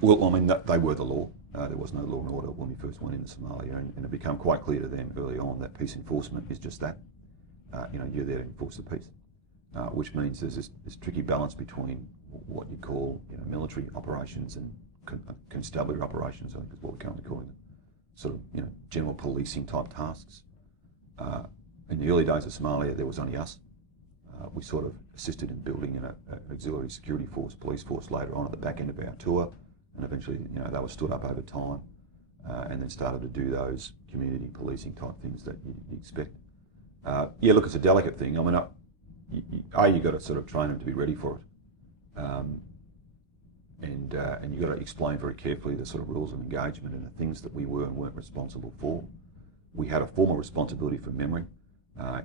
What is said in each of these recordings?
Well, I mean, they were the law. There was no law and order when we first went into Somalia, and it became quite clear to them early on that peace enforcement is just that. You're there to enforce the peace, which means there's this tricky balance between what you call military operations and constabulary operations, I think is what we're currently calling them, sort of general policing type tasks. In the early days of Somalia, there was only us. We sort of assisted in building an auxiliary security force, police force later on at the back end of our tour, and eventually they were stood up over time and then started to do those community policing type things that you expect. Yeah, look, it's a delicate thing. I mean, you've got to sort of train them to be ready for it. And you've got to explain very carefully the sort of rules of engagement and the things that we were and weren't responsible for. We had a formal responsibility for memory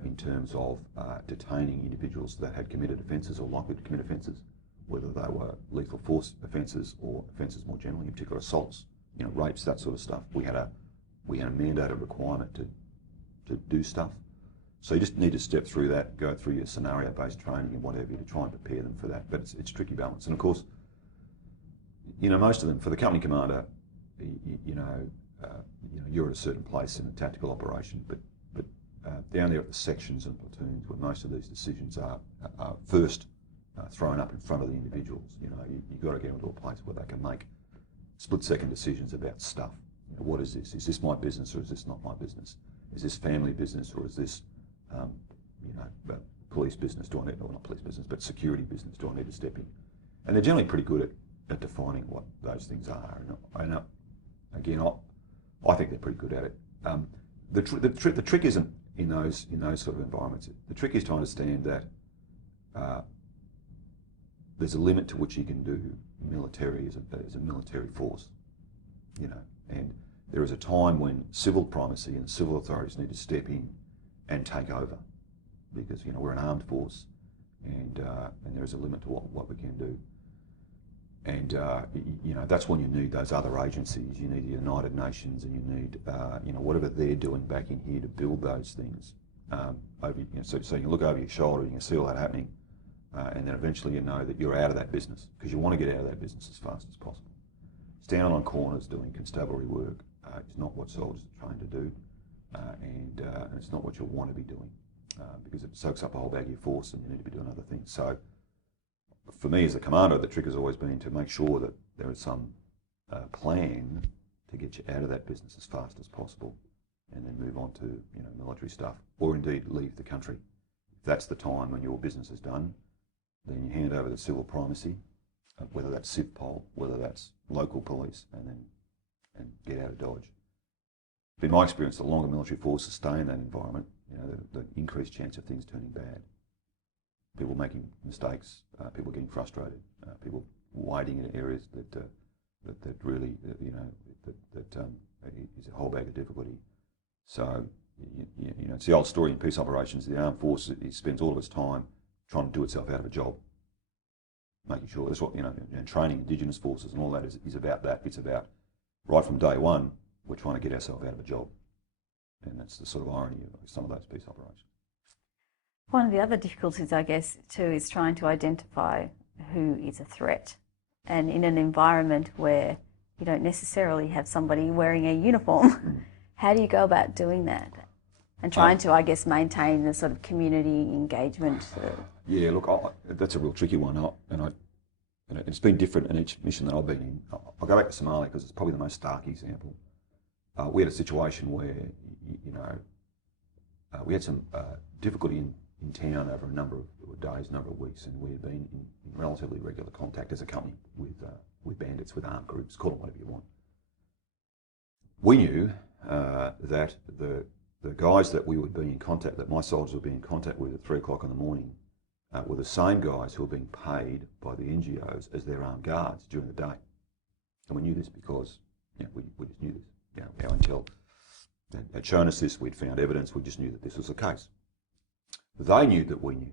in terms of detaining individuals that had committed offences or likely to commit offences, whether they were lethal force offences or offences more generally, in particular assaults, rapes, that sort of stuff. We had a mandated requirement to do stuff. So you just need to step through that, go through your scenario-based training and whatever to try and prepare them for that. But it's a tricky balance. And of course, most of them, for the company commander, you're at a certain place in a tactical operation, but down there at the sections and platoons where most of these decisions are first thrown up in front of the individuals. You've got to get into a place where they can make split-second decisions about stuff. What is this? Is this my business or is this not my business? Is this family business or is this police business? Do I need, or not police business, but security business? Do I need to step in? And they're generally pretty good at defining what those things are. And again, I think they're pretty good at it. The trick isn't in those sort of environments. The trick is to understand that there's a limit to which you can do military as a military force, and there is a time when civil primacy and civil authorities need to step in and take over, because we're an armed force, and there is a limit to what we can do. And that's when you need those other agencies. You need the United Nations, and you need whatever they're doing back in here to build those things. So you can look over your shoulder, you can see all that happening, and then eventually you know that you're out of that business, because you want to get out of that business as fast as possible. Standing on corners doing constabulary work is not what soldiers are trained to do, and it's not what you want to be doing, because it soaks up a whole bag of your force, and you need to be doing other things. So, for me as a commander, the trick has always been to make sure that there is some plan to get you out of that business as fast as possible, and then move on to military stuff, or indeed leave the country. If that's the time when your business is done, then you hand over the civil primacy, whether that's CivPol, whether that's local police, and get out of Dodge. In my experience, the longer military forces stay in that environment, the increased chance of things turning bad. People making mistakes, people getting frustrated, people waiting in areas that really is a whole bag of difficulty. So it's the old story in peace operations. The armed force, it spends all of its time trying to do itself out of a job, making sure that's what and training Indigenous forces and all that is about that. It's about right from day one we're trying to get ourselves out of a job, and that's the sort of irony of some of those peace operations. One of the other difficulties, I guess, too, is trying to identify who is a threat. And in an environment where you don't necessarily have somebody wearing a uniform, how do you go about doing that? And trying to, I guess, maintain the sort of community engagement. Yeah, look, that's a real tricky one. And it's been different in each mission that I've been in. I'll go back to Somalia because it's probably the most stark example. We had a situation where, we had some difficulty in town over a number of days, number of weeks, and we had been in relatively regular contact as a company with bandits, with armed groups, call them whatever you want. We knew that the guys that we would be in contact, that my soldiers would be in contact with at 3 o'clock in the morning, were the same guys who were being paid by the NGOs as their armed guards during the day. And we knew this because we just knew this. Our intel had shown us this, we'd found evidence, we just knew that this was the case. They knew that we knew,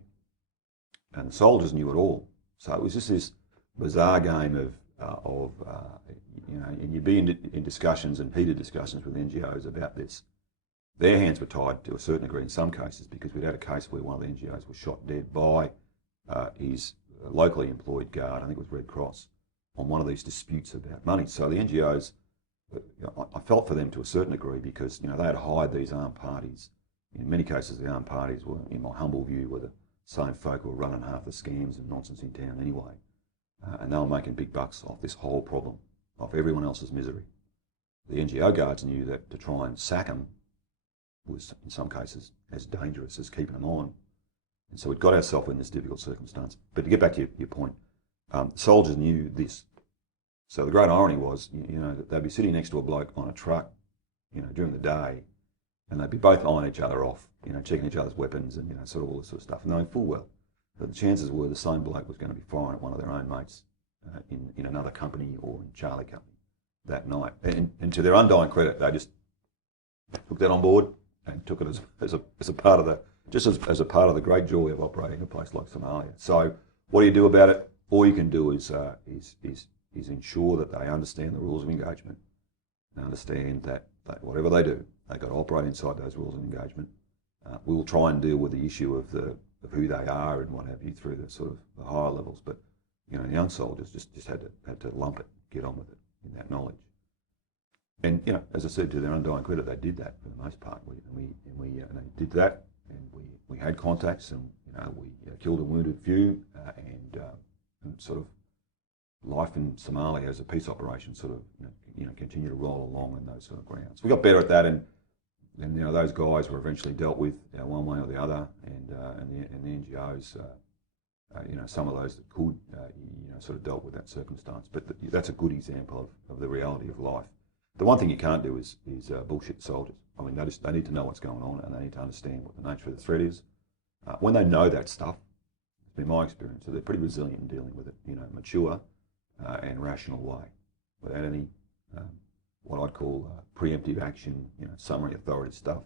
and the soldiers knew it all. So it was just this bizarre game of and you'd be in discussions and heated discussions with NGOs about this. Their hands were tied to a certain degree in some cases, because we'd had a case where one of the NGOs was shot dead by his locally employed guard, I think it was Red Cross, on one of these disputes about money. So the NGOs, I felt for them to a certain degree because they had hired these armed parties. In many cases, the armed parties were, in my humble view, were the same folk who were running half the scams and nonsense in town anyway. And they were making big bucks off this whole problem, off everyone else's misery. The NGO guards knew that to try and sack them was, in some cases, as dangerous as keeping them on. And so we'd got ourselves in this difficult circumstance. But to get back to your point, soldiers knew this. So the great irony was, that they'd be sitting next to a bloke on a truck, during the day, and they'd be both eyeing each other off, checking each other's weapons and, sort of all this sort of stuff, knowing full well that the chances were the same bloke was going to be firing at one of their own mates in another company or in Charlie Company that night. And to their undying credit, they just took that on board and took it as a part of as a part of the great joy of operating a place like Somalia. So what do you do about it? All you can do is ensure that they understand the rules of engagement and understand that whatever they do, they've got to operate inside those rules of engagement. We'll try and deal with the issue of who they are and what have you through the sort of the higher levels, but the young soldiers just had to lump it, get on with it in that knowledge. And as I said, to their undying credit, they did that for the most part. They did that, and we had contacts, and we killed and wounded few, and sort of life in Somalia as a peace operation sort of continued to roll along in those sort of grounds. We got better at that, and those guys were eventually dealt with one way or the other, and the NGOs, some of those that could, sort of dealt with that circumstance. But that's a good example of the reality of life. The one thing you can't do is bullshit soldiers. I mean, they need to know what's going on, and they need to understand what the nature of the threat is. When they know that stuff, it's been my experience, so they're pretty resilient in dealing with it, mature and rational way, without any what I'd call preemptive action, summary authority stuff.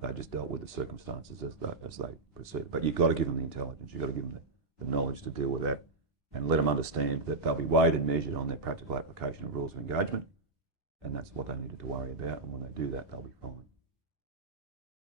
They just dealt with the circumstances as they proceed. But you've got to give them the intelligence, you've got to give them the knowledge to deal with that, and let them understand that they'll be weighed and measured on their practical application of rules of engagement, and that's what they needed to worry about, and when they do that, they'll be fine.